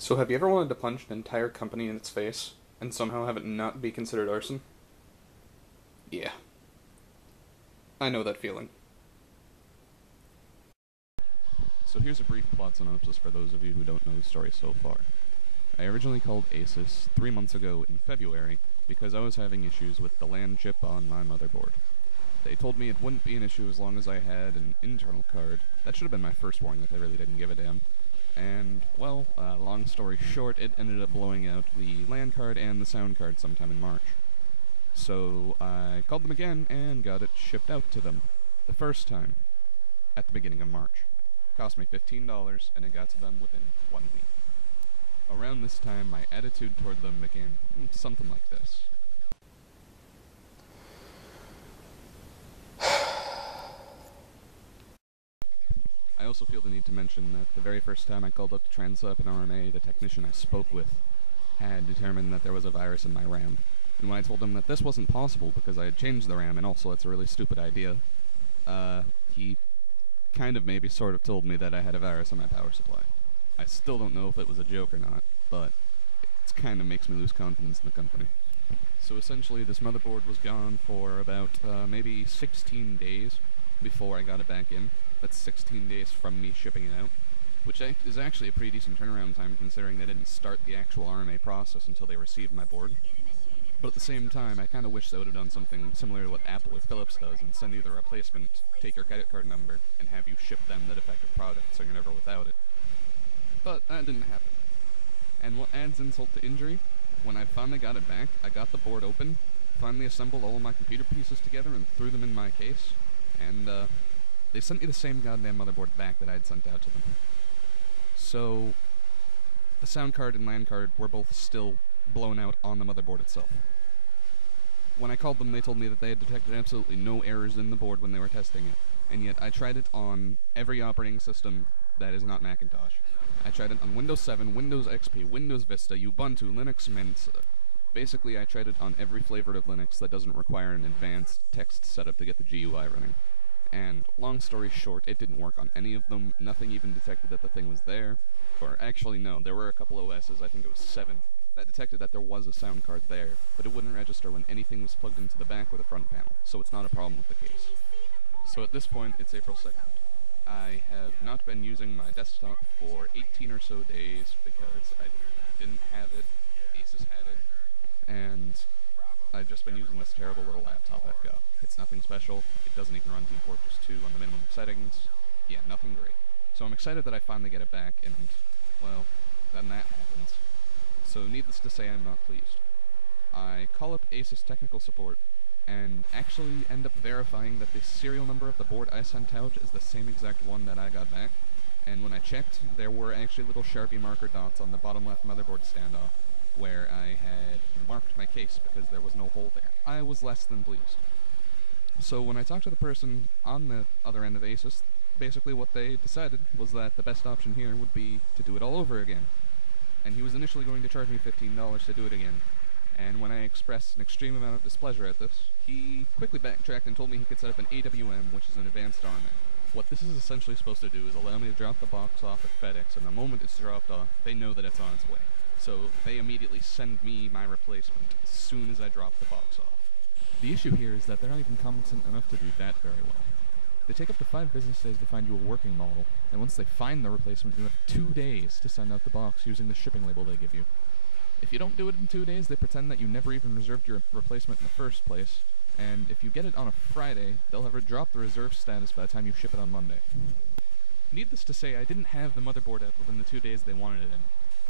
So have you ever wanted to punch an entire company in its face and somehow have it not be considered arson? Yeah, I know that feeling. So here's a brief plot synopsis for those of you who don't know the story so far. I originally called Asus 3 months ago in February because I was having issues with the LAN chip on my motherboard. They told me it wouldn't be an issue as long as I had an internal card. That should have been my first warning that I really didn't give a damn. And, well, long story short, it ended up blowing out the LAN card and the sound card sometime in March. So I called them again and got it shipped out to them. The first time, at the beginning of March. Cost me $15 and it got to them within 1 week. Around this time, my attitude toward them became something like this. I also feel the need to mention that the very first time I called up to translate an RMA, the technician I spoke with had determined that there was a virus in my RAM. And when I told him that this wasn't possible because I had changed the RAM and also it's a really stupid idea, he kind of maybe sort of told me that I had a virus in my power supply. I still don't know if it was a joke or not, but it kind of makes me lose confidence in the company. So essentially this motherboard was gone for about maybe 16 days before I got it back in. That's 16 days from me shipping it out, which is actually a pretty decent turnaround time considering they didn't start the actual RMA process until they received my board. But at the same time, I kind of wish they would have done something similar to what Apple or Philips does and send you the replacement, take your credit card number, and have you ship them the defective product so you're never without it. But that didn't happen. And what adds insult to injury, when I finally got it back, I got the board open, finally assembled all of my computer pieces together and threw them in my case, and they sent me the same goddamn motherboard back that I had sent out to them. So, the sound card and LAN card were both still blown out on the motherboard itself. When I called them, they told me that they had detected absolutely no errors in the board when they were testing it, and yet I tried it on every operating system that is not Macintosh. I tried it on Windows 7, Windows XP, Windows Vista, Ubuntu, Linux Mint. Basically, I tried it on every flavor of Linux that doesn't require an advanced text setup to get the GUI running. And long story short, it didn't work on any of them. Nothing even detected that the thing was there. Or actually, no, there were a couple OSs, I think it was 7, that detected that there was a sound card there, but it wouldn't register when anything was plugged into the back or the front panel, so it's not a problem with the case. So at this point, it's April 2nd. I have not been using my desktop for 18 or so days because I didn't have it, Asus had it, and I've just been using this terrible little laptop I've got. It's nothing special, it doesn't even run Team Fortress 2 on the minimum settings, yeah, nothing great. So I'm excited that I finally get it back, and, well, then that happens. So needless to say, I'm not pleased. I call up Asus technical support, and actually end up verifying that the serial number of the board I sent out is the same exact one that I got back, and when I checked, there were actually little Sharpie marker dots on the bottom left motherboard standoff, where I had marked my case because there was no hole there. I was less than pleased. So when I talked to the person on the other end of Asus, basically what they decided was that the best option here would be to do it all over again. And he was initially going to charge me $15 to do it again. And when I expressed an extreme amount of displeasure at this, he quickly backtracked and told me he could set up an AWM, which is an advanced RMA. What this is essentially supposed to do is allow me to drop the box off at FedEx, and the moment it's dropped off, they know that it's on its way. So they immediately send me my replacement as soon as I drop the box off. The issue here is that they're not even competent enough to do that very well. They take up to 5 business days to find you a working model, and once they find the replacement, you have 2 days to send out the box using the shipping label they give you. If you don't do it in 2 days, they pretend that you never even reserved your replacement in the first place, and if you get it on a Friday, they'll have it drop the reserve status by the time you ship it on Monday. Needless to say, I didn't have the motherboard out within the 2 days they wanted it in.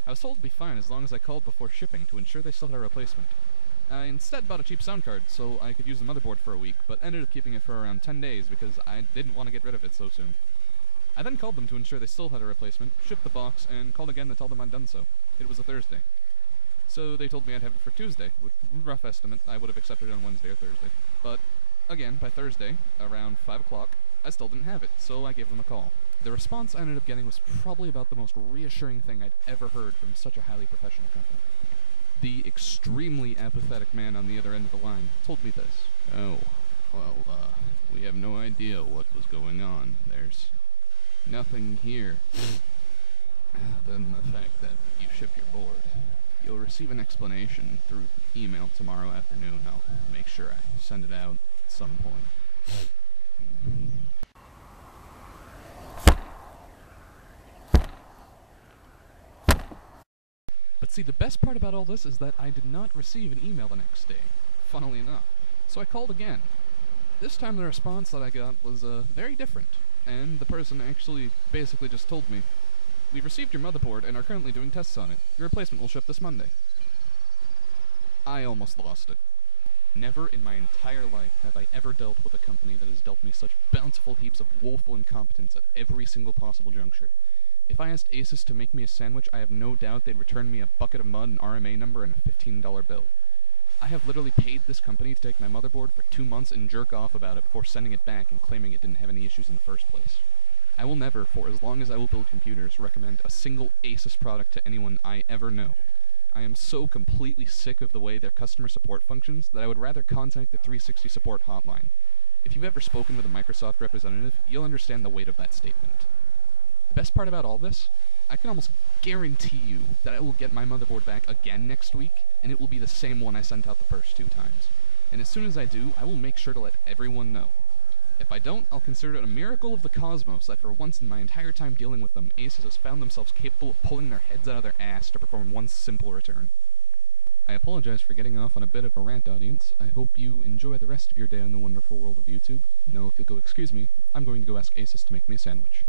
I was told to be fine as long as I called before shipping to ensure they still had a replacement. I instead bought a cheap sound card so I could use the motherboard for a week, but ended up keeping it for around 10 days because I didn't want to get rid of it so soon. I then called them to ensure they still had a replacement, shipped the box, and called again to tell them I'd done so. It was a Thursday. So they told me I'd have it for Tuesday. With rough estimate, I would have accepted it on Wednesday or Thursday. But, again, by Thursday, around 5 o'clock, I still didn't have it, so I gave them a call. The response I ended up getting was probably about the most reassuring thing I'd ever heard from such a highly professional company. The extremely apathetic man on the other end of the line told me this. Oh, well, we have no idea what was going on. There's nothing here. Then the fact that you shipped receive an explanation through email tomorrow afternoon. I'll make sure I send it out at some point. But see, the best part about all this is that I did not receive an email the next day, funnily enough. So I called again. This time the response that I got was very different, and the person actually basically just told me, "We've received your motherboard and are currently doing tests on it. Your replacement will ship this Monday." I almost lost it. Never in my entire life have I ever dealt with a company that has dealt me such bountiful heaps of woeful incompetence at every single possible juncture. If I asked Asus to make me a sandwich, I have no doubt they'd return me a bucket of mud, an RMA number, and a $15 bill. I have literally paid this company to take my motherboard for 2 months and jerk off about it before sending it back and claiming it didn't have any issues in the first place. I will never, for as long as I will build computers, recommend a single Asus product to anyone I ever know. I am so completely sick of the way their customer support functions that I would rather contact the 360 support hotline. If you've ever spoken with a Microsoft representative, you'll understand the weight of that statement. The best part about all this, I can almost guarantee you that I will get my motherboard back again next week, and it will be the same one I sent out the first 2 times. And as soon as I do, I will make sure to let everyone know. If I don't, I'll consider it a miracle of the cosmos that for once in my entire time dealing with them, Asus has found themselves capable of pulling their heads out of their ass to perform one simple return. I apologize for getting off on a bit of a rant, audience. I hope you enjoy the rest of your day in the wonderful world of YouTube. Now, if you'll go excuse me, I'm going to go ask Asus to make me a sandwich.